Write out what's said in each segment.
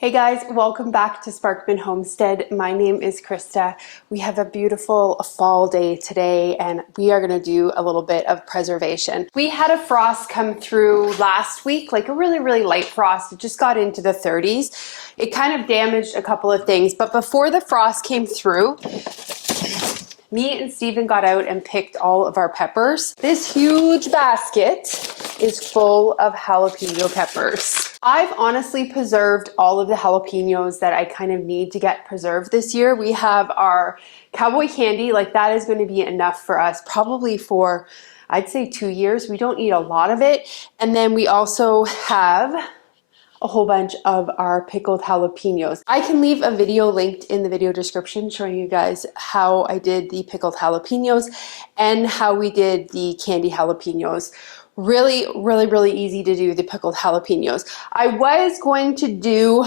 Hey guys, welcome back to Sparkman Homestead. My name is Krista. We have a beautiful fall day today and we are gonna do a little bit of preservation. We had a frost come through last week, like a really light frost. It just got into the 30s. It kind of damaged a couple of things, but before the frost came through, me and Steven got out and picked all of our peppers. This huge basket is full of jalapeno peppers. I've honestly preserved all of the jalapenos that I kind of need to get preserved this year. We have our cowboy candy, like that is going to be enough for us probably for, I'd say 2 years. We don't eat a lot of it. And then we also have a whole bunch of our pickled jalapenos. I can leave a video linked in the video description showing you guys how I did the pickled jalapenos and how we did the candy jalapenos. Really easy to do the pickled jalapenos. I was going to do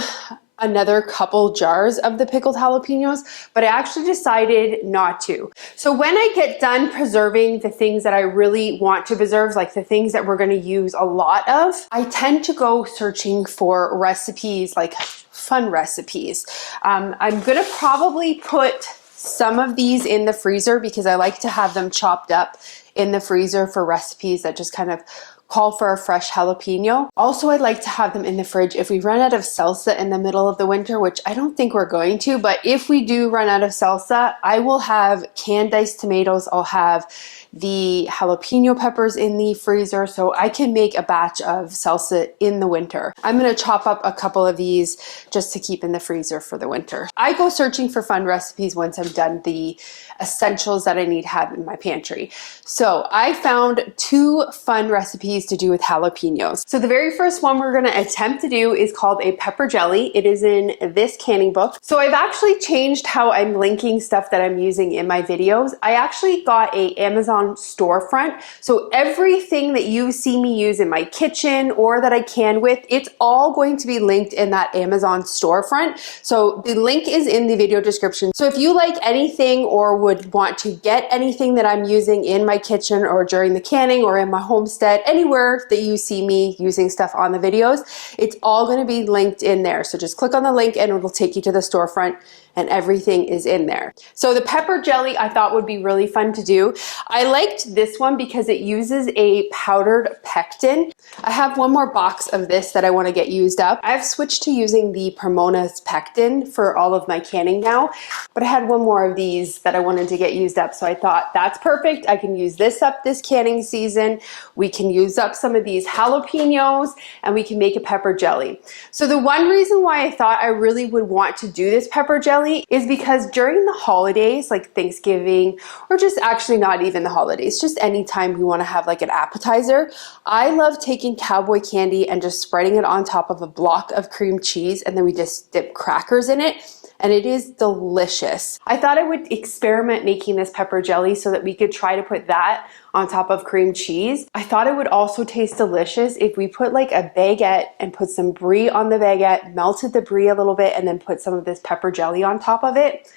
another couple jars of the pickled jalapenos, but I actually decided not to. So when I get done preserving the things that I really want to preserve, like the things that we're gonna use a lot of, I tend to go searching for recipes, like fun recipes. I'm gonna probably put some of these in the freezer because I like to have them chopped up in the freezer for recipes that just kind of call for a fresh jalapeno. Also, I'd like to have them in the fridge if we run out of salsa in the middle of the winter, which I don't think we're going to, but if we do run out of salsa, I will have canned diced tomatoes. I'll have the jalapeno peppers in the freezer so I can make a batch of salsa in the winter. I'm gonna chop up a couple of these just to keep in the freezer for the winter. I go searching for fun recipes once I'm done the essentials that I need to have in my pantry. So I found 2 fun recipes to do with jalapenos. So the very first one we're gonna attempt to do is called a pepper jelly. It is in this canning book. So I've actually changed how I'm linking stuff that I'm using in my videos. I actually got a Amazon storefront. So everything that you see me use in my kitchen or that I can with, it's all going to be linked in that Amazon storefront. So the link is in the video description. So if you like anything or would want to get anything that I'm using in my kitchen or during the canning or in my homestead, anywhere that you see me using stuff on the videos, it's all going to be linked in there. So just click on the link and it'll take you to the storefront and everything is in there. So the pepper jelly I thought would be really fun to do. I liked this one because it uses a powdered pectin. I have one more box of this that I want to get used up. I've switched to using the Pomona's pectin for all of my canning now, but I had one more of these that I wanted to get used up. So I thought that's perfect. I can use this up this canning season. We can use up some of these jalapenos and we can make a pepper jelly. So the one reason why I thought I really would want to do this pepper jelly is because during the holidays, like Thanksgiving, or just actually not even the holidays, just anytime we want to have like an appetizer, I love taking cowboy candy and just spreading it on top of a block of cream cheese, and then we just dip crackers in it. And it is delicious. I thought I would experiment making this pepper jelly so that we could try to put that on top of cream cheese. I thought it would also taste delicious if we put like a baguette and put some brie on the baguette, melted the brie a little bit, and then put some of this pepper jelly on top of it.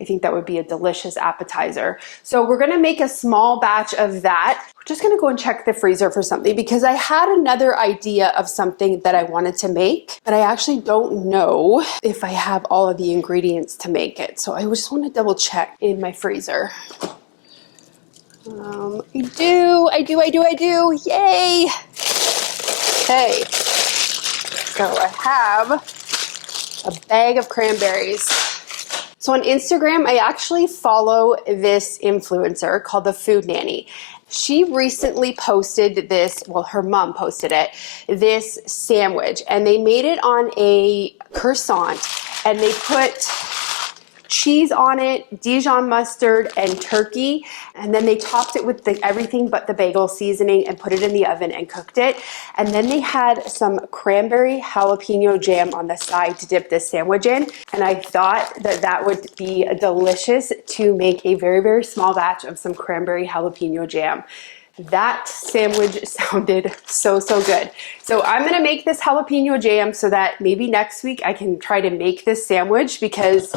I think that would be a delicious appetizer. So we're gonna make a small batch of that. We're just gonna go and check the freezer for something because I had another idea of something that I wanted to make, but I actually don't know if I have all of the ingredients to make it. So I just wanna double check in my freezer. I do, yay! Okay, so I have a bag of cranberries. So on Instagram, I actually follow this influencer called the Food Nanny. She recently posted this, well, her mom posted it, this sandwich, and they made it on a croissant, and they put cheese on it, Dijon mustard, and turkey, and then they topped it with everything but the bagel seasoning and put it in the oven and cooked it. And then they had some cranberry jalapeno jam on the side to dip this sandwich in, and I thought that that would be delicious to make a very small batch of some cranberry jalapeno jam. That sandwich sounded so good. So I'm gonna make this jalapeno jam so that maybe next week I can try to make this sandwich because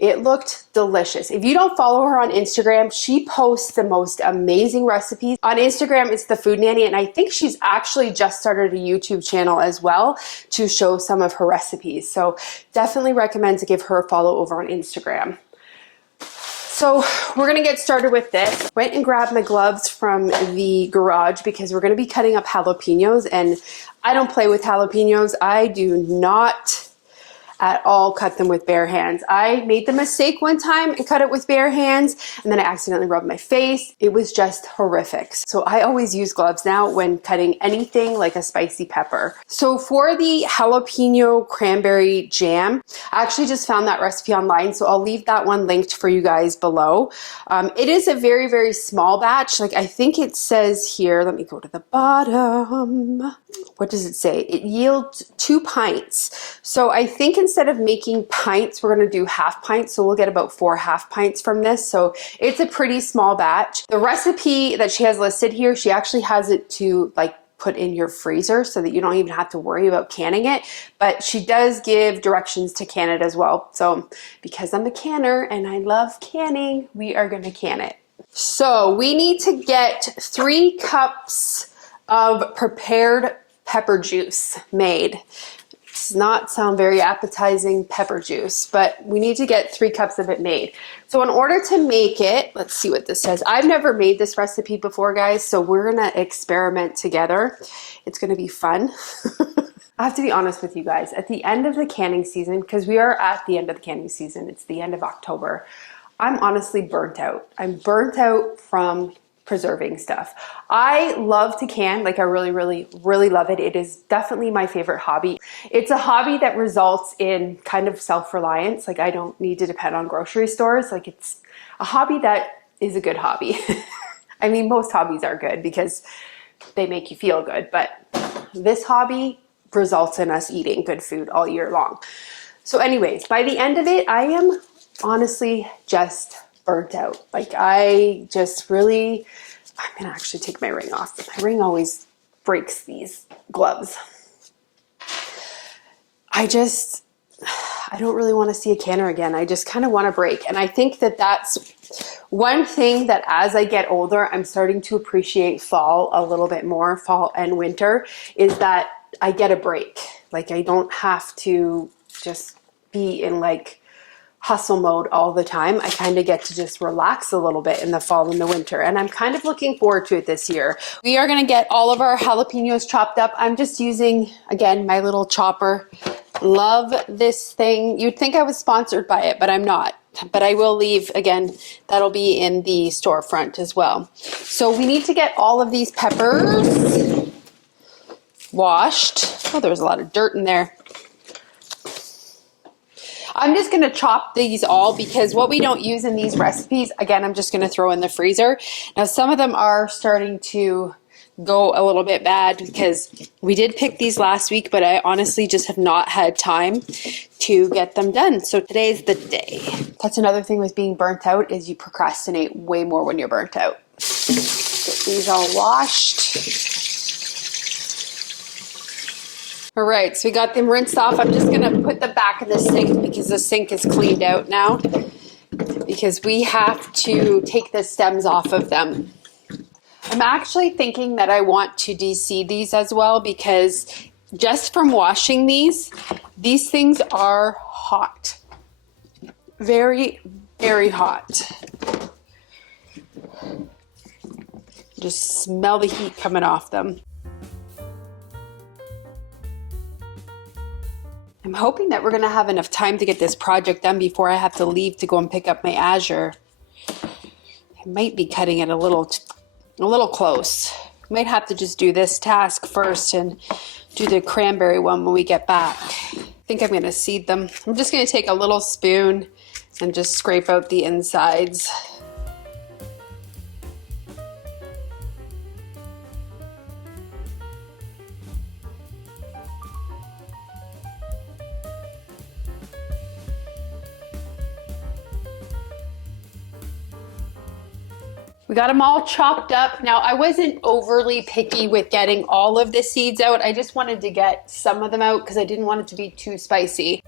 It looked delicious. If you don't follow her on Instagram, she posts the most amazing recipes. On Instagram, it's the Food Nanny, and I think she's actually just started a YouTube channel as well to show some of her recipes. So definitely recommend to give her a follow over on Instagram. So we're gonna get started with this. Went and grabbed my gloves from the garage because we're gonna be cutting up jalapenos, and I don't play with jalapenos. I do not at all cut them with bare hands. I made the mistake one time and cut it with bare hands, and then I accidentally rubbed my face. It was just horrific. So I always use gloves now when cutting anything like a spicy pepper. So for the jalapeno cranberry jam, I actually just found that recipe online, so I'll leave that one linked for you guys below. It is a very, very small batch. Like I think it says here, let me go to the bottom. What does it say? It yields 2 pints. So I think instead of making pints, we're gonna do half pints. So we'll get about 4 half pints from this. So it's a pretty small batch. The recipe that she has listed here, she actually has it to like put in your freezer so that you don't even have to worry about canning it. But she does give directions to can it as well. So because I'm a canner and I love canning, we are gonna can it. So we need to get 3 cups of prepared pepper juice made. Does not sound very appetizing, pepper juice, but we need to get 3 cups of it made. So in order to make it, let's see what this says. I've never made this recipe before, guys, so we're gonna experiment together. It's gonna be fun. I have to be honest with you guys, at the end of the canning season, because we are at the end of the canning season, it's the end of October, I'm honestly burnt out. I'm burnt out from preserving stuff. I love to can, like I really, really, really love it. It is definitely my favorite hobby. It's a hobby that results in kind of self-reliance. Like I don't need to depend on grocery stores. Like it's a hobby that is a good hobby. I mean, most hobbies are good because they make you feel good, but this hobby results in us eating good food all year long. So anyways, by the end of it, I am honestly just burnt out. Like I just really, I'm gonna actually take my ring off. My ring always breaks these gloves. I don't really want to see a canner again. I just kind of want to break. And I think that that's one thing that as I get older, I'm starting to appreciate fall a little bit more, fall and winter, is that I get a break. Like I don't have to just be in like hustle mode all the time. I kind of get to just relax a little bit in the fall and the winter, and I'm kind of looking forward to it this year. We are going to get all of our jalapenos chopped up. I'm just using, again, my little chopper. Love this thing. You'd think I was sponsored by it, but I'm not. But I will leave, again, that'll be in the storefront as well. So we need to get all of these peppers washed. Oh, there's a lot of dirt in there. I'm just going to chop these all because what we don't use in these recipes, again, I'm just going to throw in the freezer. Now, some of them are starting to go a little bit bad because we did pick these last week, but I honestly just have not had time to get them done. So today's the day. That's another thing with being burnt out is you procrastinate way more when you're burnt out. Get these all washed. All right, so we got them rinsed off. I'm just gonna put them back in the sink because the sink is cleaned out now because we have to take the stems off of them. I'm actually thinking that I want to de-seed these as well because just from washing these things are hot. Very, very hot. Just smell the heat coming off them. I'm hoping that we're going to have enough time to get this project done before I have to leave to go and pick up my Azure. I might be cutting it a little close. Might have to just do this task first and do the cranberry one when we get back. I think I'm going to seed them. I'm just going to take a little spoon and just scrape out the insides. We got them all chopped up. Now, I wasn't overly picky with getting all of the seeds out. I just wanted to get some of them out because I didn't want it to be too spicy.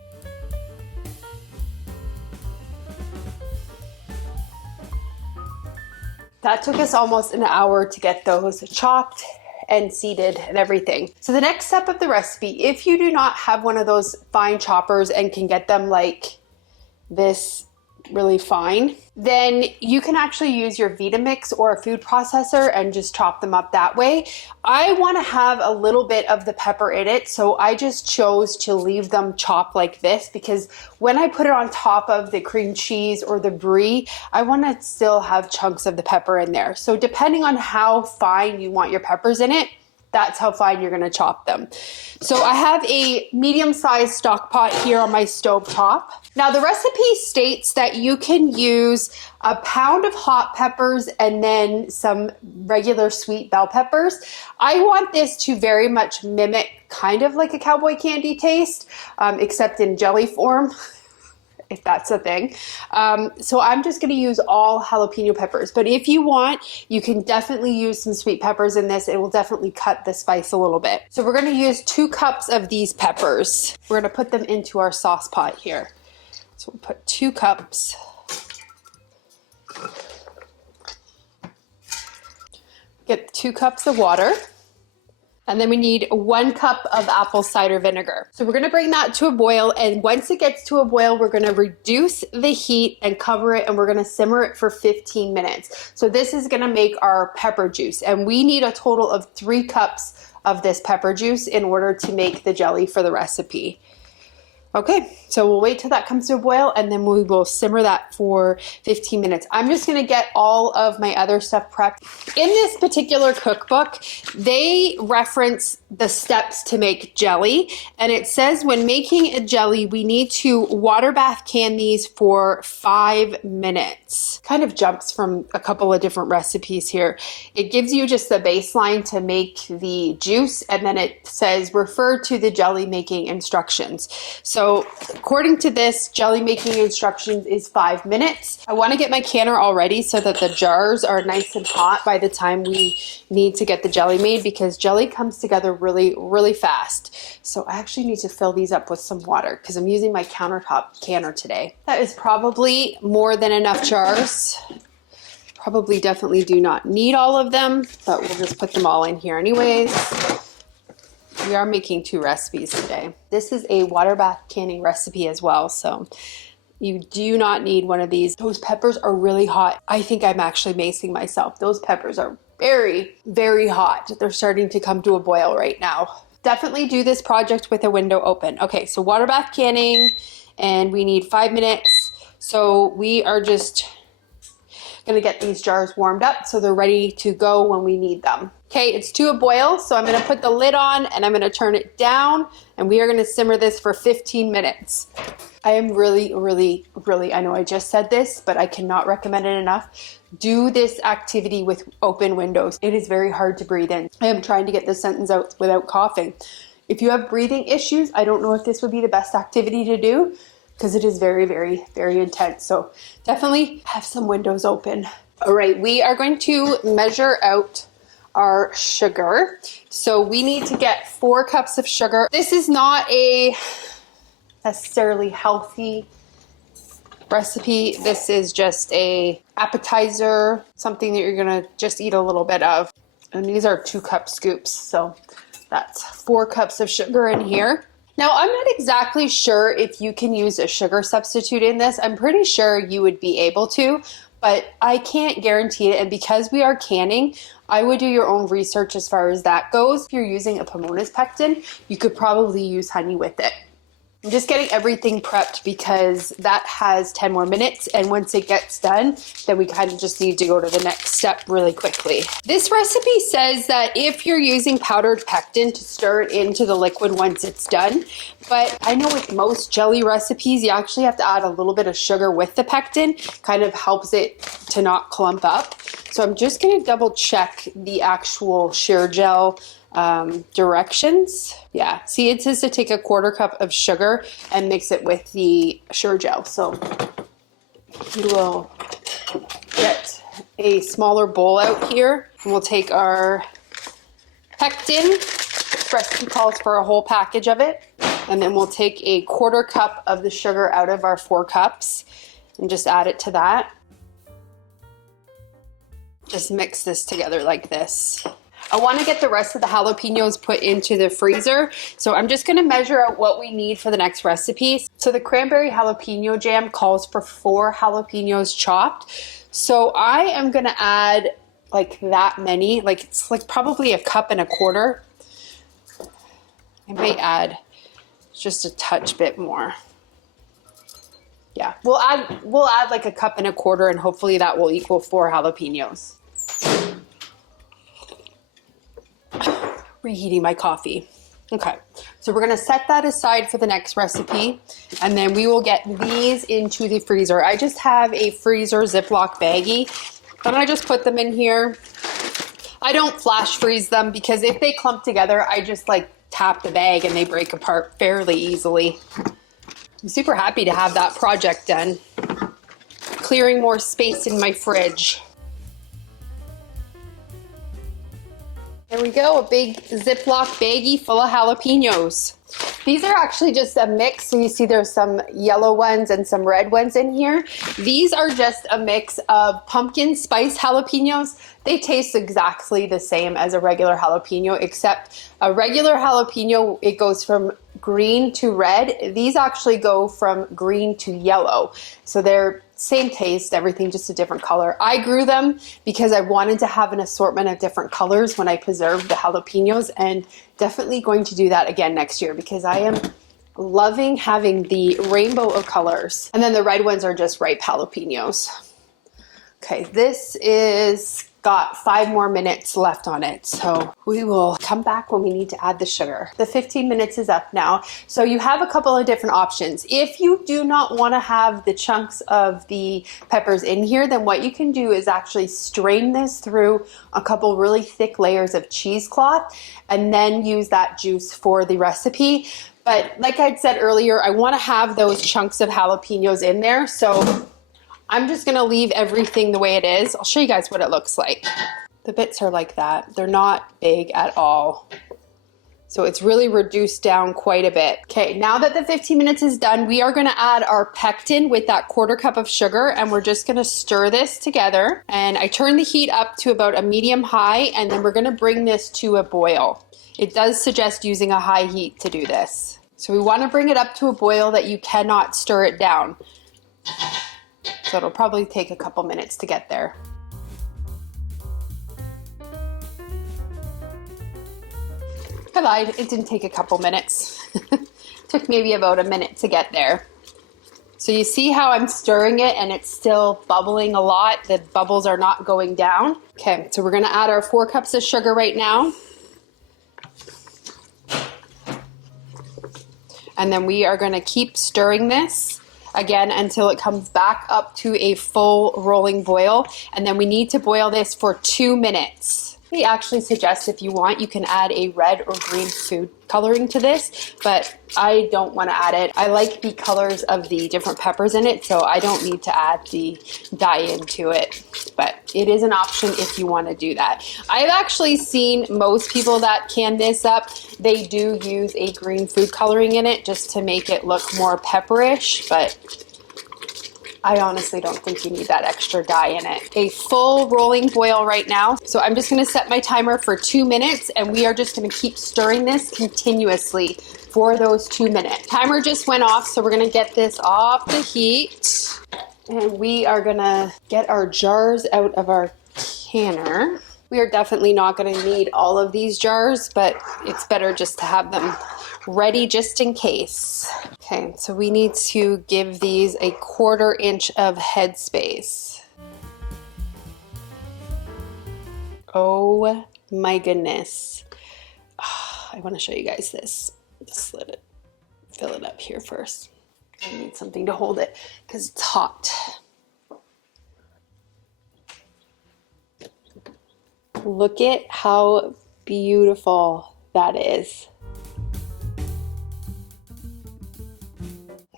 That took us almost an hour to get those chopped and seeded and everything. So the next step of the recipe, if you do not have one of those fine choppers and can get them like this really fine, then you can actually use your Vitamix or a food processor and just chop them up that way. I want to have a little bit of the pepper in it, so I just chose to leave them chopped like this, because when I put it on top of the cream cheese or the brie, I want to still have chunks of the pepper in there. So depending on how fine you want your peppers in it, that's how fine you're going to chop them. So I have a medium-sized stock pot here on my stove top. Now the recipe states that you can use a pound of hot peppers and then some regular sweet bell peppers. I want this to very much mimic kind of like a cowboy candy taste, except in jelly form. If that's a thing. So I'm just gonna use all jalapeno peppers, but if you want, you can definitely use some sweet peppers in this. It will definitely cut the spice a little bit. So we're gonna use 2 cups of these peppers. We're gonna put them into our sauce pot here. So we'll put 2 cups. Get 2 cups of water. And then we need 1 cup of apple cider vinegar. So we're gonna bring that to a boil, and once it gets to a boil, we're gonna reduce the heat and cover it, and we're gonna simmer it for 15 minutes. So this is gonna make our pepper juice, and we need a total of 3 cups of this pepper juice in order to make the jelly for the recipe. Okay, so we'll wait till that comes to a boil, and then we will simmer that for 15 minutes. I'm just gonna get all of my other stuff prepped. In this particular cookbook, they reference the steps to make jelly, and it says when making a jelly, we need to water bath can these for 5 minutes. Kind of jumps from a couple of different recipes here. It gives you just the baseline to make the juice, and then it says refer to the jelly making instructions. So according to this, jelly making instructions is 5 minutes. I want to get my canner all ready so that the jars are nice and hot by the time we need to get the jelly made, because jelly comes together really, really fast. So I actually need to fill these up with some water because I'm using my countertop canner today. That is probably more than enough jars. Probably definitely do not need all of them, but we'll just put them all in here anyways. We are making 2 recipes today. This is a water bath canning recipe as well, so you do not need one of these. Those peppers are really hot. I think I'm actually macing myself. Those peppers are very, very hot. They're starting to come to a boil right now. Definitely do this project with a window open. Okay, so water bath canning, and we need 5 minutes. So we are just gonna get these jars warmed up so they're ready to go when we need them. Okay, it's to a boil, so I'm gonna put the lid on and I'm gonna turn it down, and we are gonna simmer this for 15 minutes. I am really, I know I just said this, but I cannot recommend it enough. Do this activity with open windows. It is very hard to breathe in. I am trying to get this sentence out without coughing. If you have breathing issues, I don't know if this would be the best activity to do, because it is very, very intense. So definitely have some windows open. All right, we are going to measure out our sugar. So we need to get 4 cups of sugar. This is not a necessarily healthy recipe. This is just a appetizer, something that you're gonna just eat a little bit of. And these are 2-cup scoops. So that's 4 cups of sugar in here. Now, I'm not exactly sure if you can use a sugar substitute in this. I'm pretty sure you would be able to, but I can't guarantee it. And because we are canning, I would do your own research as far as that goes. If you're using a Pomona's pectin, you could probably use honey with it. I'm just getting everything prepped because that has 10 more minutes, and once it gets done, then we kind of just need to go to the next step really quickly. This recipe says that if you're using powdered pectin, to stir it into the liquid once it's done, but I know with most jelly recipes, you actually have to add a little bit of sugar with the pectin, kind of helps it to not clump up. So I'm just gonna double check the actual shear gel directions. Yeah, see, it says to take a 1/4 cup of sugar and mix it with the Sure Gel. So we will get a smaller bowl out here, and we'll take our pectin. This recipe calls for a whole package of it, and then we'll take a 1/4 cup of the sugar out of our 4 cups and just add it to that. Just mix this together like this. I want to get the rest of the jalapenos put into the freezer. So I'm just going to measure out what we need for the next recipe. So the cranberry jalapeno jam calls for 4 jalapenos chopped. So I am going to add like that many, like it's like probably 1.25 cups. I may add just a touch bit more. Yeah, we'll add like 1.25 cups and hopefully that will equal 4 jalapenos. Reheating my coffee. Okay, so we're gonna set that aside for the next recipe, and then we will get these into the freezer. I just have a freezer Ziploc baggie, and I just put them in here. I don't flash freeze them because if they clump together, I just like tap the bag and they break apart fairly easily. I'm super happy to have that project done. Clearing more space in my fridge. There we go, a big Ziploc baggie full of jalapenos. These are actually just a mix. So you see there's some yellow ones and some red ones in here. These are just a mix of pumpkin spice jalapenos. They taste exactly the same as a regular jalapeno, except a regular jalapeno, it goes from green to red. These actually go from green to yellow. So they're same taste, everything, just a different color. I grew them because I wanted to have an assortment of different colors when I preserved the jalapenos, and definitely going to do that again next year because I am loving having the rainbow of colors. And then the red ones are just ripe jalapenos. Okay, this is got 5 more minutes left on it, so we will come back when we need to add the sugar. The 15 minutes is up now, so you have a couple of different options. If you do not want to have the chunks of the peppers in here, then what you can do is actually strain this through a couple really thick layers of cheesecloth and then use that juice for the recipe. But like I said earlier, I want to have those chunks of jalapenos in there, so I'm just gonna leave everything the way it is. I'll show you guys what it looks like. The bits are like that. They're not big at all. So it's really reduced down quite a bit. Okay, now that the 15 minutes is done, we are gonna add our pectin with that 1/4 cup of sugar, and we're just gonna stir this together. And I turn the heat up to about a medium high, and then we're gonna bring this to a boil. It does suggest using a high heat to do this. So we wanna bring it up to a boil that you cannot stir it down. So it'll probably take a couple minutes to get there. I lied, it didn't take a couple minutes. Took maybe about a minute to get there. So you see how I'm stirring it and it's still bubbling a lot. The bubbles are not going down. Okay, so we're gonna add our 4 cups of sugar right now. And then we are gonna keep stirring this again until it comes back up to a full rolling boil, and then we need to boil this for 2 minutes. We actually suggest if you want you can add a red or green food coloring to this, but I don't want to add it. I like the colors of the different peppers in it, so I don't need to add the dye into it, but it is an option if you want to do that. I've actually seen most people that can this up, they do use a green food coloring in it just to make it look more pepperish, but I honestly don't think you need that extra dye in it. A full rolling boil right now. So I'm just gonna set my timer for 2 minutes, and we are just gonna keep stirring this continuously for those 2 minutes. Timer just went off, so we're gonna get this off the heat. And we are gonna get our jars out of our canner. We are definitely not gonna need all of these jars, but it's better just to have them ready just in case. Okay, so we need to give these a 1/4 inch of headspace. Oh my goodness. Oh, I want to show you guys this. Just let it fill it up here first. I need something to hold it because it's hot. Look at how beautiful that is.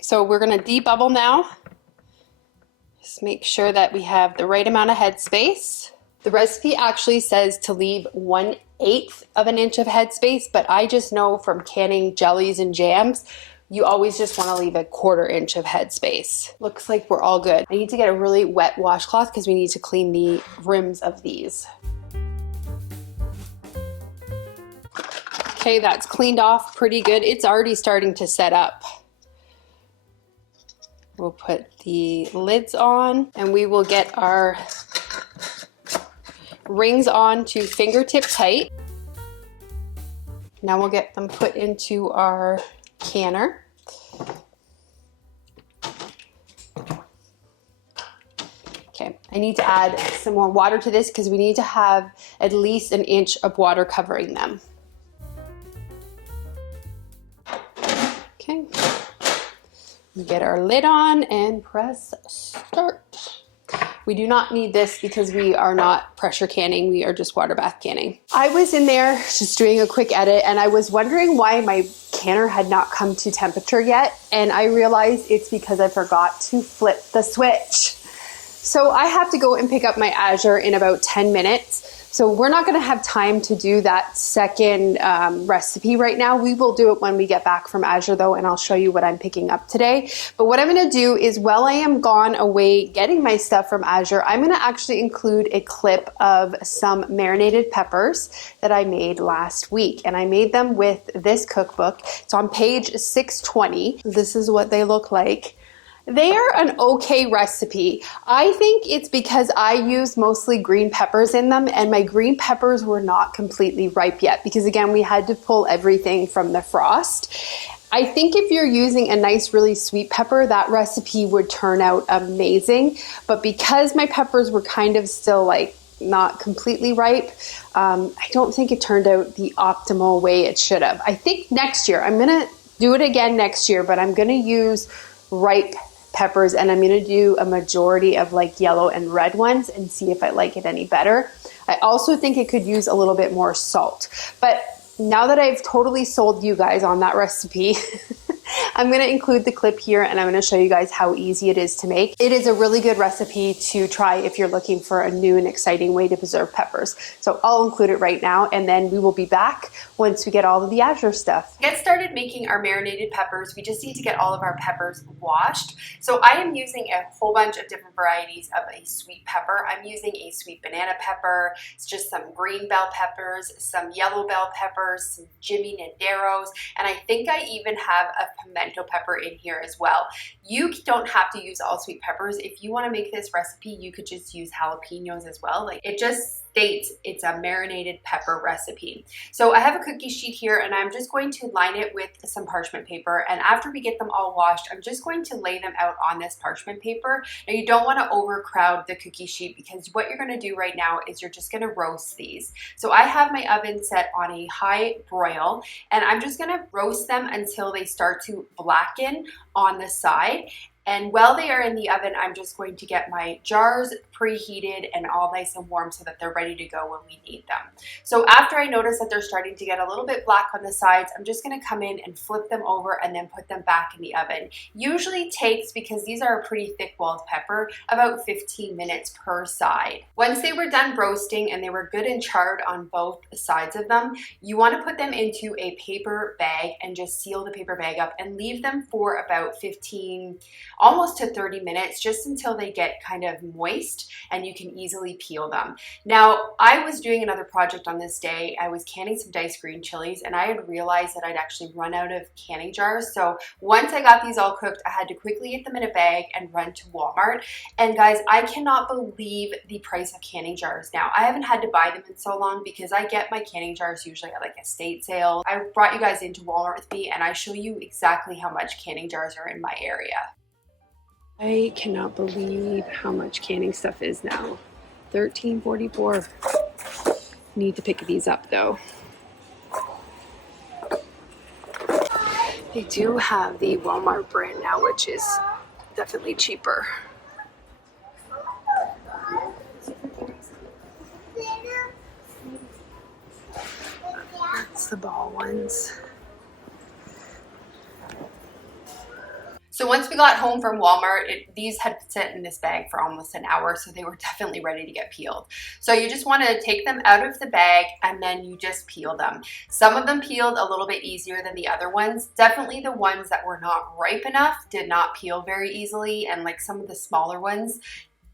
So we're gonna debubble now. Just make sure that we have the right amount of headspace. The recipe actually says to leave 1/8 of an inch of headspace, but I just know from canning jellies and jams, you always just want to leave a 1/4 inch of headspace. Looks like we're all good. I need to get a really wet washcloth because we need to clean the rims of these. Okay, that's cleaned off pretty good. It's already starting to set up. We'll put the lids on and we will get our rings on to fingertip tight. Now we'll get them put into our canner. Okay, I need to add some more water to this because we need to have at least 1 inch of water covering them. Okay, we get our lid on and press start. We do not need this because we are not pressure canning, we are just water bath canning. I was in there just doing a quick edit and I was wondering why my canner had not come to temperature yet, and I realized it's because I forgot to flip the switch. So I have to go and pick up my Azure in about 10 minutes. So we're not gonna have time to do that second recipe right now. We will do it when we get back from Azure though, and I'll show you what I'm picking up today. But what I'm gonna do is while I am gone away getting my stuff from Azure, I'm gonna actually include a clip of some marinated peppers that I made last week. And I made them with this cookbook. It's on page 620. This is what they look like. They are an okay recipe. I think it's because I use mostly green peppers in them and my green peppers were not completely ripe yet because again, we had to pull everything from the frost. I think if you're using a nice, really sweet pepper, that recipe would turn out amazing. But because my peppers were kind of still like not completely ripe, I don't think it turned out the optimal way it should have. I think next year, I'm gonna do it again next year, but I'm gonna use ripe peppers and I'm gonna do a majority of like yellow and red ones and see if I like it any better. I also think it could use a little bit more salt. But now that I've totally sold you guys on that recipe, I'm gonna include the clip here and I'm gonna show you guys how easy it is to make. It is a really good recipe to try if you're looking for a new and exciting way to preserve peppers. So I'll include it right now and then we will be back once we get all of the Azure stuff. Get started making our marinated peppers. We just need to get all of our peppers washed. So I am using a whole bunch of different varieties of a sweet pepper. I'm using a sweet banana pepper. It's just some green bell peppers, some yellow bell peppers, some Jimmy Nanderos, and I think I even have a pimento pepper in here as well. You don't have to use all sweet peppers. If you want to make this recipe, you could just use jalapenos as well. Like it just states it's a marinated pepper recipe. So I have a cookie sheet here and I'm just going to line it with some parchment paper, and after we get them all washed, I'm just going to lay them out on this parchment paper. Now you don't want to overcrowd the cookie sheet because what you're going to do right now is you're just going to roast these. So I have my oven set on a high broil and I'm just going to roast them until they start to blacken on the side. And while they are in the oven, I'm just going to get my jars preheated and all nice and warm so that they're ready to go when we need them. So after I notice that they're starting to get a little bit black on the sides, I'm just gonna come in and flip them over and then put them back in the oven. Usually takes, because these are a pretty thick walled pepper, about 15 minutes per side. Once they were done roasting and they were good and charred on both sides of them, you wanna put them into a paper bag and just seal the paper bag up and leave them for about 15, almost to 30 minutes, just until they get kind of moist and you can easily peel them. Now, I was doing another project on this day. I was canning some diced green chilies and I had realized that I'd actually run out of canning jars. So once I got these all cooked, I had to quickly get them in a bag and run to Walmart. And guys, I cannot believe the price of canning jars now. I haven't had to buy them in so long because I get my canning jars usually at like estate sales. I brought you guys into Walmart with me and I show you exactly how much canning jars are in my area. I cannot believe how much canning stuff is now. $13.44. Need to pick these up though. They do have the Walmart brand now, which is definitely cheaper. That's the ball ones. So once we got home from Walmart, these had sit in this bag for almost an hour, so they were definitely ready to get peeled. So you just want to take them out of the bag and then you just peel them. Some of them peeled a little bit easier than the other ones. Definitely the ones that were not ripe enough did not peel very easily, and like some of the smaller ones,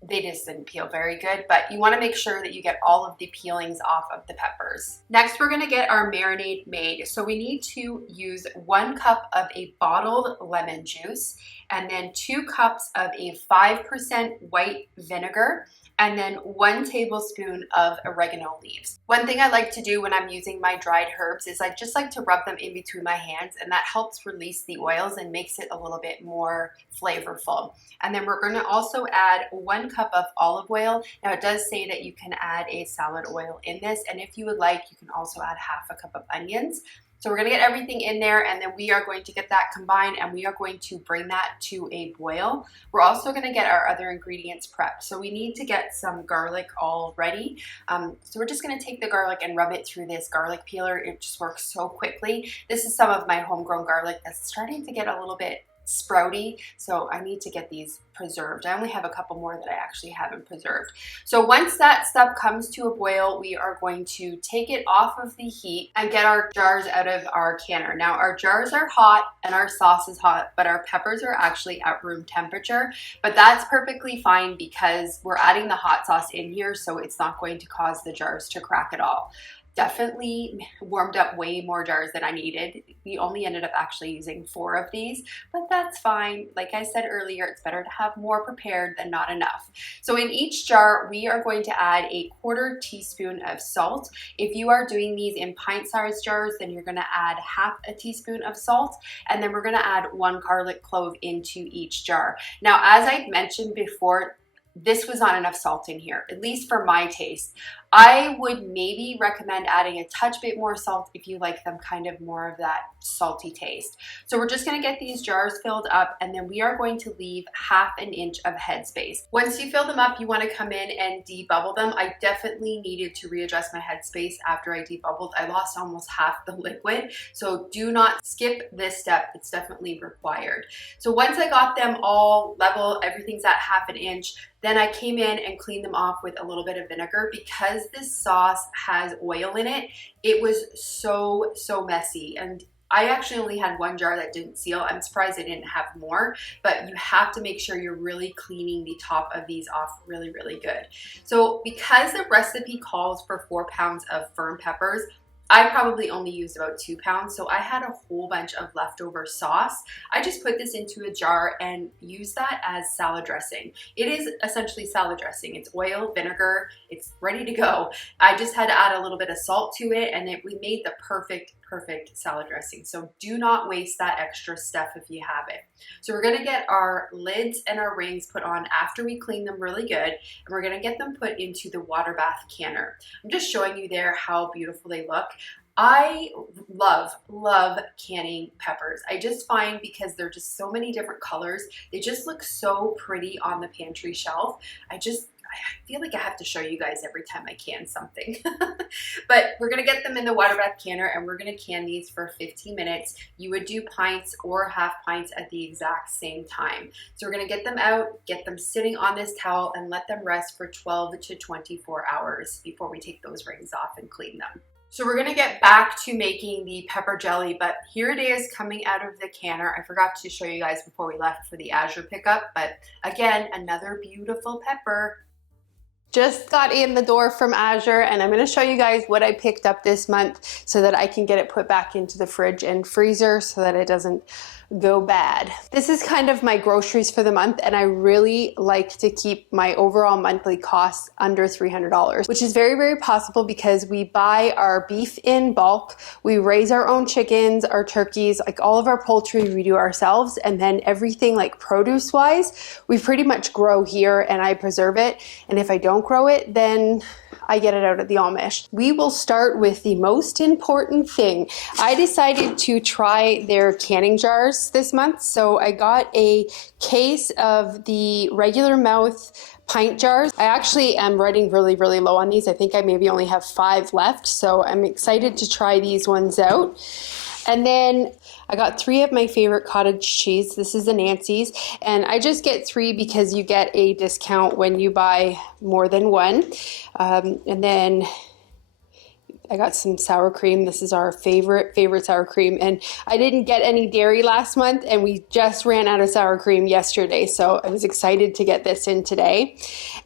they just didn't peel very good, but you want to make sure that you get all of the peelings off of the peppers. Next, we're going to get our marinade made. So we need to use 1 cup of a bottled lemon juice, and then 2 cups of a 5% white vinegar, and then 1 tablespoon of oregano leaves. One thing I like to do when I'm using my dried herbs is I just like to rub them in between my hands, and that helps release the oils and makes it a little bit more flavorful. And then we're going to also add 1 cup of olive oil. Now it does say that you can add a salad oil in this, and if you would like, you can also add half a cup of onions. So we're gonna get everything in there, and then we are going to get that combined, and we are going to bring that to a boil. We're also gonna get our other ingredients prepped. So we need to get some garlic all ready. So we're just gonna take the garlic and rub it through this garlic peeler. It just works so quickly. This is some of my homegrown garlic that's starting to get a little bit sprouty, so I need to get these preserved. I only have a couple more that I actually haven't preserved. So once that stuff comes to a boil, we are going to take it off of the heat and get our jars out of our canner. Now our jars are hot and our sauce is hot, but our peppers are actually at room temperature, but that's perfectly fine because we're adding the hot sauce in here, so it's not going to cause the jars to crack at all. Definitely warmed up way more jars than I needed. We only ended up actually using 4 of these, but that's fine. Like I said earlier, it's better to have more prepared than not enough. So in each jar, we are going to add a 1/4 teaspoon of salt. If you are doing these in pint-sized jars, then you're gonna add 1/2 teaspoon of salt, and then we're gonna add 1 garlic clove into each jar. Now, as I mentioned before, this was not enough salt in here, at least for my taste. I would maybe recommend adding a touch bit more salt if you like them kind of more of that salty taste. So we're just gonna get these jars filled up, and then we are going to leave 1/2 inch of headspace. Once you fill them up, you wanna come in and debubble them. I definitely needed to readjust my headspace after I debubbled. I lost almost half the liquid, so do not skip this step. It's definitely required. So once I got them all level, everything's at 1/2 inch, then I came in and cleaned them off with a little bit of vinegar. Because this sauce has oil in it, it was so messy. And I actually only had 1 jar that didn't seal. I'm surprised I didn't have more, but you have to make sure you're really cleaning the top of these off really good. So because the recipe calls for 4 pounds of firm peppers, I probably only used about 2 pounds, so I had a whole bunch of leftover sauce. I just put this into a jar and used that as salad dressing. It is essentially salad dressing. It's oil, vinegar, it's ready to go. I just had to add a little bit of salt to it, and we made the perfect salad dressing. So do not waste that extra stuff if you have it. So we're gonna get our lids and our rings put on after we clean them really good, and we're gonna get them put into the water bath canner. I'm just showing you there how beautiful they look. I love canning peppers. I just find because they're just so many different colors, they just look so pretty on the pantry shelf. I feel like I have to show you guys every time I can something. But we're gonna get them in the water bath canner, and we're gonna can these for 15 minutes. You would do pints or 1/2 pints at the exact same time. So we're gonna get them out, get them sitting on this towel, and let them rest for 12 to 24 hours before we take those rings off and clean them. So we're gonna get back to making the pepper jelly, but here it is coming out of the canner. I forgot to show you guys before we left for the Azure pickup, but again, another beautiful pepper. Just got in the door from Azure, and I'm gonna show you guys what I picked up this month so that I can get it put back into the fridge and freezer so that it doesn't go bad. This is kind of my groceries for the month, and I really like to keep my overall monthly costs under $300, which is very possible because we buy our beef in bulk, we raise our own chickens, our turkeys, like all of our poultry we do ourselves, and then everything like produce wise, we pretty much grow here and I preserve it, and if I don't grow it, then I get it out at the Amish. We will start with the most important thing. I decided to try their canning jars this month, so I got a case of the regular mouth pint jars. I actually am running really low on these. I think I maybe only have 5 left, so I'm excited to try these ones out. And then I got 3 of my favorite cottage cheese. This is the Nancy's, and I just get 3 because you get a discount when you buy more than one. And then I got some sour cream. This is our favorite sour cream, and I didn't get any dairy last month, and we just ran out of sour cream yesterday, so I was excited to get this in today.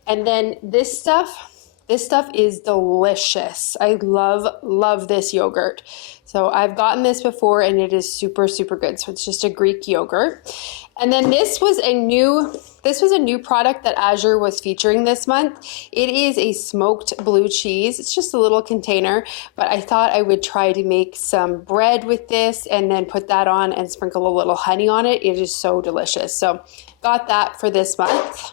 And then this stuff is delicious. I love this yogurt. So I've gotten this before, and it is super good. So it's just a Greek yogurt. And then this was a new product that Azure was featuring this month. It is a smoked blue cheese. It's just a little container, but I thought I would try to make some bread with this and then put that on and sprinkle a little honey on it. It is so delicious. So got that for this month.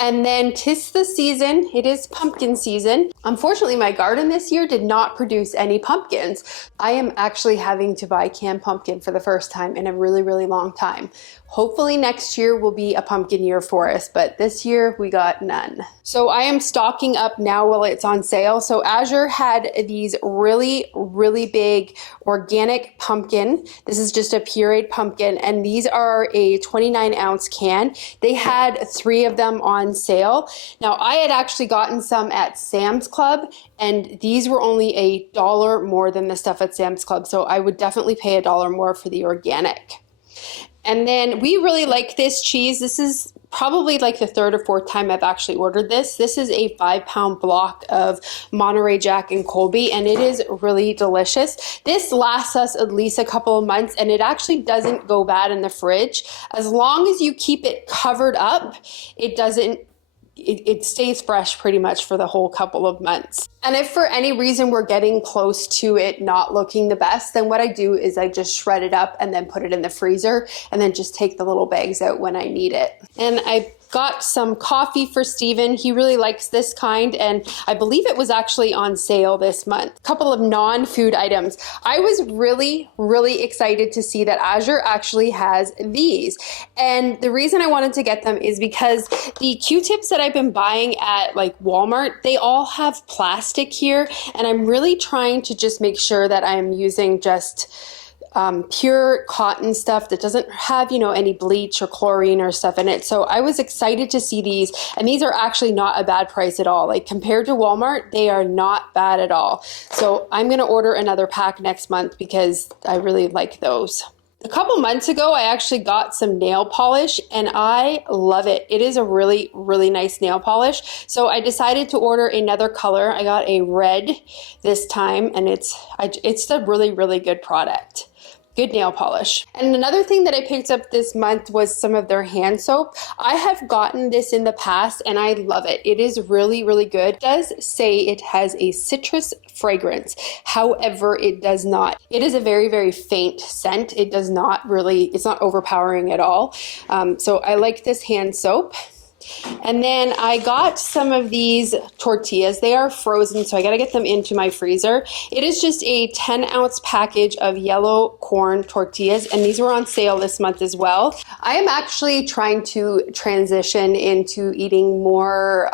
And then 'tis the season. It is pumpkin season. Unfortunately, my garden this year did not produce any pumpkins. I am actually having to buy canned pumpkin for the first time in a really long time. Hopefully next year will be a pumpkin year for us, but this year we got none. So I am stocking up now while it's on sale. So Azure had these really big organic pumpkin. This is just a pureed pumpkin, and these are a 29-ounce can. They had 3 of them on sale. Now I had actually gotten some at Sam's Club, and these were only $1 more than the stuff at Sam's Club. So I would definitely pay $1 more for the organic. And then we really like this cheese. This is probably like the 3rd or 4th time I've actually ordered this. This is a 5-pound block of Monterey Jack and Colby, and it is really delicious. This lasts us at least a couple of months, and it actually doesn't go bad in the fridge. As long as you keep it covered up, it stays fresh pretty much for the whole couple of months. And if for any reason we're getting close to it not looking the best, then what I do is I just shred it up and then put it in the freezer and then just take the little bags out when I need it. And I got some coffee for Steven. He really likes this kind, and I believe it was actually on sale this month. A couple of non-food items. I was really excited to see that Azure actually has these. And the reason I wanted to get them is because the Q-tips that I've been buying at like Walmart, they all have plastic here, and I'm really trying to just make sure that I'm using just pure cotton stuff that doesn't have, any bleach or chlorine or stuff in it. So I was excited to see these, and these are actually not a bad price at all. Like compared to Walmart, they are not bad at all. So I'm going to order another pack next month because I really like those. A couple months ago, I actually got some nail polish, and I love it. It is a really nice nail polish. So I decided to order another color. I got a red this time, and it's a really good product. Good nail polish. And another thing that I picked up this month was some of their hand soap. I have gotten this in the past, and I love it. It is really good. It does say it has a citrus fragrance. However, it does not. It is a very faint scent. It's not overpowering at all. So I like this hand soap. And then I got some of these tortillas. They are frozen, so I got to get them into my freezer. It is just a 10-ounce package of yellow corn tortillas, and these were on sale this month as well. I am actually trying to transition into eating more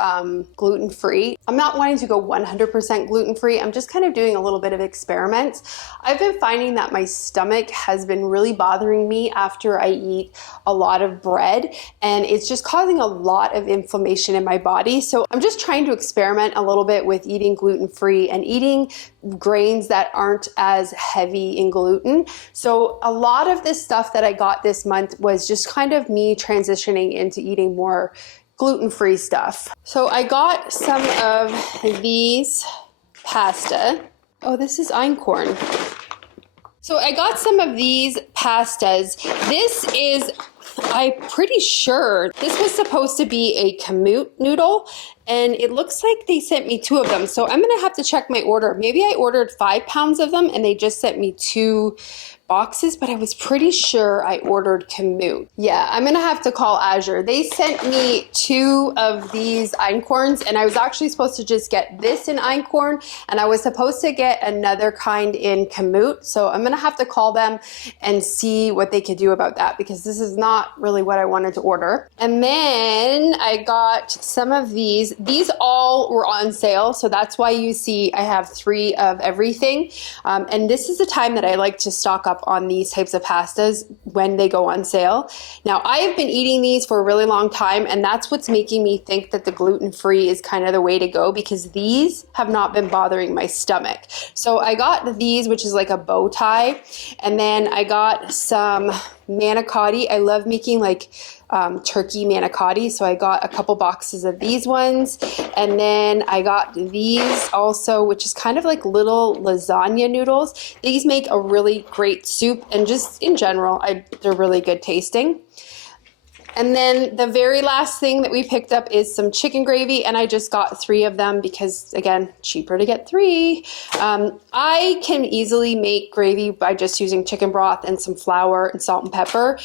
gluten-free. I'm not wanting to go 100% gluten-free. I'm just kind of doing a little bit of experiments. I've been finding that my stomach has been really bothering me after I eat a lot of bread, and it's just causing a lot of inflammation in my body. So I'm just trying to experiment a little bit with eating gluten-free and eating grains that aren't as heavy in gluten. So a lot of this stuff that I got this month was just kind of me transitioning into eating more gluten-free stuff. So I got some of these pasta. Oh, this is einkorn. So I got some of these pastas. This is, I'm pretty sure this was supposed to be a kamut noodle, and it looks like they sent me 2 of them. So I'm gonna have to check my order. Maybe I ordered 5 pounds of them and they just sent me 2 boxes, but I was pretty sure I ordered kamut. Yeah, I'm gonna have to call Azure. They sent me 2 of these einkorns, and I was actually supposed to just get this in einkorn, and I was supposed to get another kind in kamut. So I'm gonna have to call them and see what they could do about that, because this is not really what I wanted to order. And then I got some of these These all were on sale, so that's why you see I have 3 of everything. And this is the time that I like to stock up on these types of pastas when they go on sale. Now, I have been eating these for a really long time, and that's what's making me think that the gluten-free is kind of the way to go, because these have not been bothering my stomach. So I got these, which is like a bow tie, and then I got some manicotti. I love making like turkey manicotti, so I got a couple boxes of these ones, and then I got these also, which is kind of like little lasagna noodles. These make a really great soup, and just in general, they're really good tasting. And then the very last thing that we picked up is some chicken gravy, and I just got 3 of them because, again, cheaper to get 3. I can easily make gravy by just using chicken broth and some flour and salt and pepper.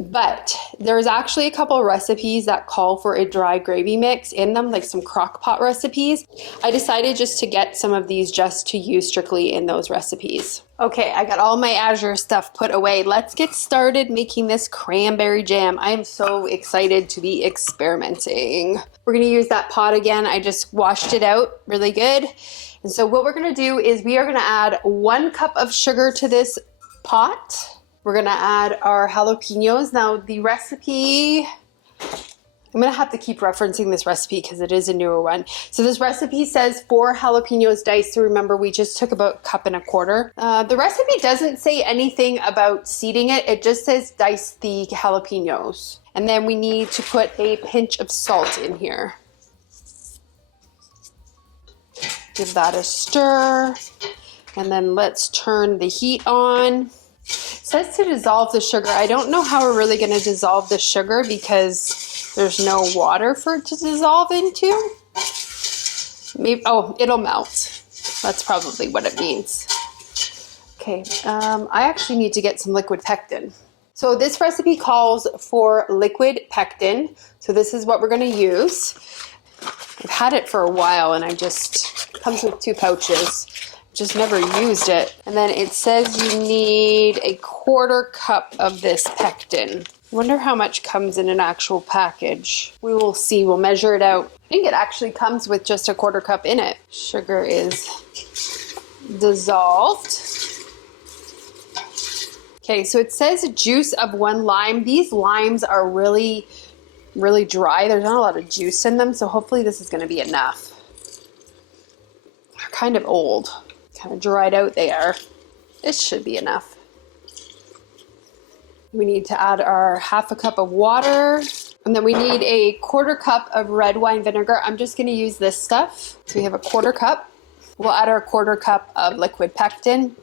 But there's actually a couple of recipes that call for a dry gravy mix in them, like some crock pot recipes. I decided just to get some of these just to use strictly in those recipes. Okay, I got all my Azure stuff put away. Let's get started making this cranberry jam. I am so excited to be experimenting. We're gonna use that pot again. I just washed it out really good. And so what we're gonna do is we are gonna add 1 cup of sugar to this pot. We're gonna add our jalapenos. Now the recipe, I'm gonna have to keep referencing this recipe because it is a newer one. So this recipe says 4 jalapenos diced. So remember, we just took about 1.25 cups. The recipe doesn't say anything about seeding it. It just says dice the jalapenos. And then we need to put a pinch of salt in here. Give that a stir. And then let's turn the heat on. It says to dissolve the sugar. I don't know how we're really going to dissolve the sugar because there's no water for it to dissolve into. Maybe, oh, it'll melt. That's probably what it means. Okay, I actually need to get some liquid pectin. So this recipe calls for liquid pectin. So this is what we're going to use. I've had it for a while, and it comes with 2 pouches. Just never used it. And then it says you need a 1/4 cup of this pectin. I wonder how much comes in an actual package. We will see. We'll measure it out. I think it actually comes with just a 1/4 cup in it. Sugar is dissolved. Okay, so it says juice of 1 lime. These limes are really, really dry. There's not a lot of juice in them, so hopefully this is going to be enough. They're kind of old. Kind of dried out they are. This should be enough. We need to add our 1/2 cup of water, and then we need a 1/4 cup of red wine vinegar. I'm just going to use this stuff. So we have a 1/4 cup. We'll add our 1/4 cup of liquid pectin.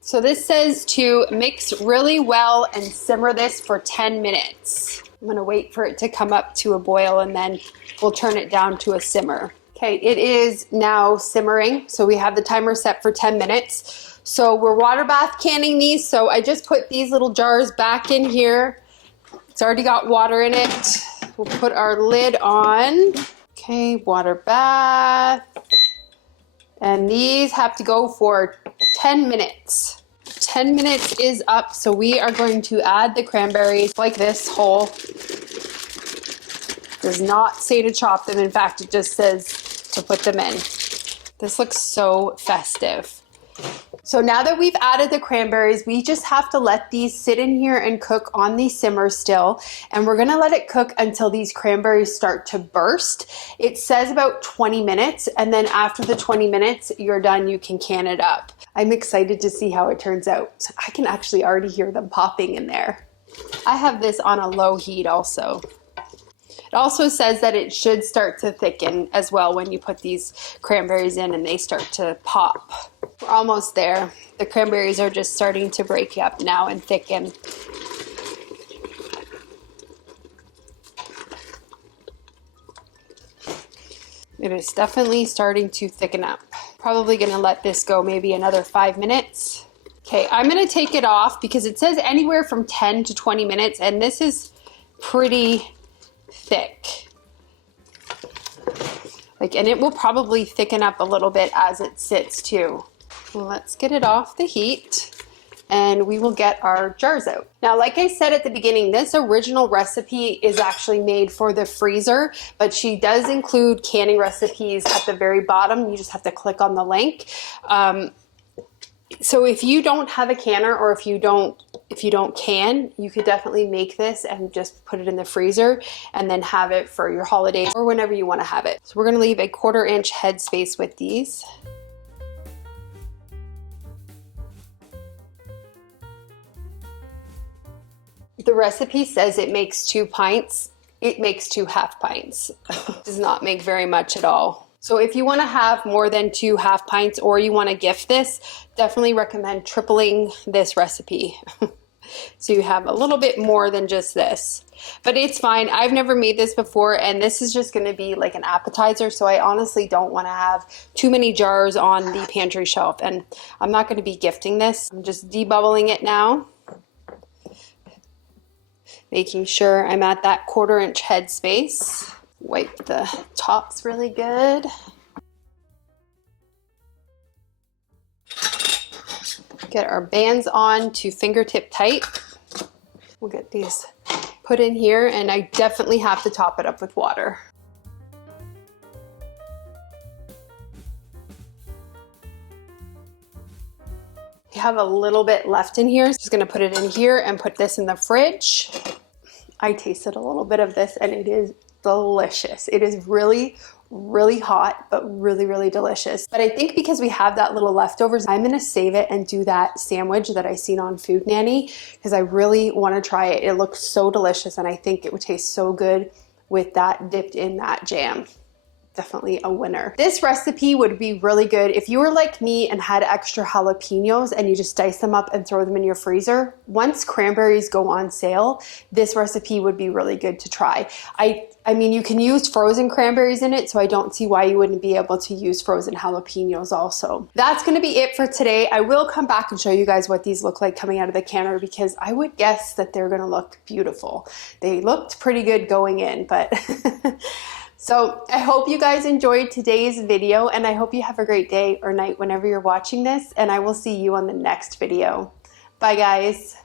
So this says to mix really well and simmer this for 10 minutes. I'm going to wait for it to come up to a boil, and then we'll turn it down to a simmer. Okay, it is now simmering, so we have the timer set for 10 minutes. So we're water bath canning these, so I just put these little jars back in here. It's already got water in it. We'll put our lid on. Okay, water bath. And these have to go for 10 minutes. 10 minutes is up, so we are going to add the cranberries like this whole. Does not say to chop them. In fact, it just says to put them in. This looks so festive. So now that we've added the cranberries, we just have to let these sit in here and cook on the simmer still. And we're gonna let it cook until these cranberries start to burst. It says about 20 minutes, and then after the 20 minutes, you're done, you can can it up. I'm excited to see how it turns out. I can actually already hear them popping in there. I have this on a low heat also. It also says that it should start to thicken as well when you put these cranberries in and they start to pop. We're almost there. The cranberries are just starting to break up now and thicken. It is definitely starting to thicken up. Probably gonna let this go maybe another 5 minutes. Okay, I'm gonna take it off because it says anywhere from 10 to 20 minutes, and this is pretty thick. And it will probably thicken up a little bit as it sits too. Well, let's get it off the heat. and we will get our jars out. Now, like I said at the beginning, this original recipe is actually made for the freezer, but she does include canning recipes at the very bottom. You just have to click on the link. So if you don't have a canner, or if you don't can, you could definitely make this and just put it in the freezer and then have it for your holidays or whenever you want to have it. So we're going to leave a 1/4 inch headspace with these. The recipe says it makes 2 pints. It makes 2 half pints. Does not make very much at all. So if you want to have more than 2 half pints, or you want to gift this, definitely recommend tripling this recipe. So you have a little bit more than just this. But it's fine. I've never made this before, and this is just going to be like an appetizer. So I honestly don't want to have too many jars on the pantry shelf. And I'm not going to be gifting this. I'm just debubbling it now. Making sure I'm at that 1/4 inch headspace. Wipe the tops really good. Get our bands on to fingertip tight. We'll get these put in here, and I definitely have to top it up with water. You have a little bit left in here. Just gonna put it in here and put this in the fridge. I tasted a little bit of this and it is delicious. It is really, really hot, but really, really delicious. But I think because we have that little leftovers, I'm gonna save it and do that sandwich that I seen on Food Nanny, because I really wanna try it. It looks so delicious, and I think it would taste so good with that dipped in that jam. Definitely a winner. This recipe would be really good if you were like me and had extra jalapenos and you just dice them up and throw them in your freezer. Once cranberries go on sale, this recipe would be really good to try. I mean, you can use frozen cranberries in it, so I don't see why you wouldn't be able to use frozen jalapenos also. That's gonna be it for today. I will come back and show you guys what these look like coming out of the canner, because I would guess that they're gonna look beautiful. They looked pretty good going in, but so I hope you guys enjoyed today's video, and I hope you have a great day or night whenever you're watching this, and I will see you on the next video. Bye guys.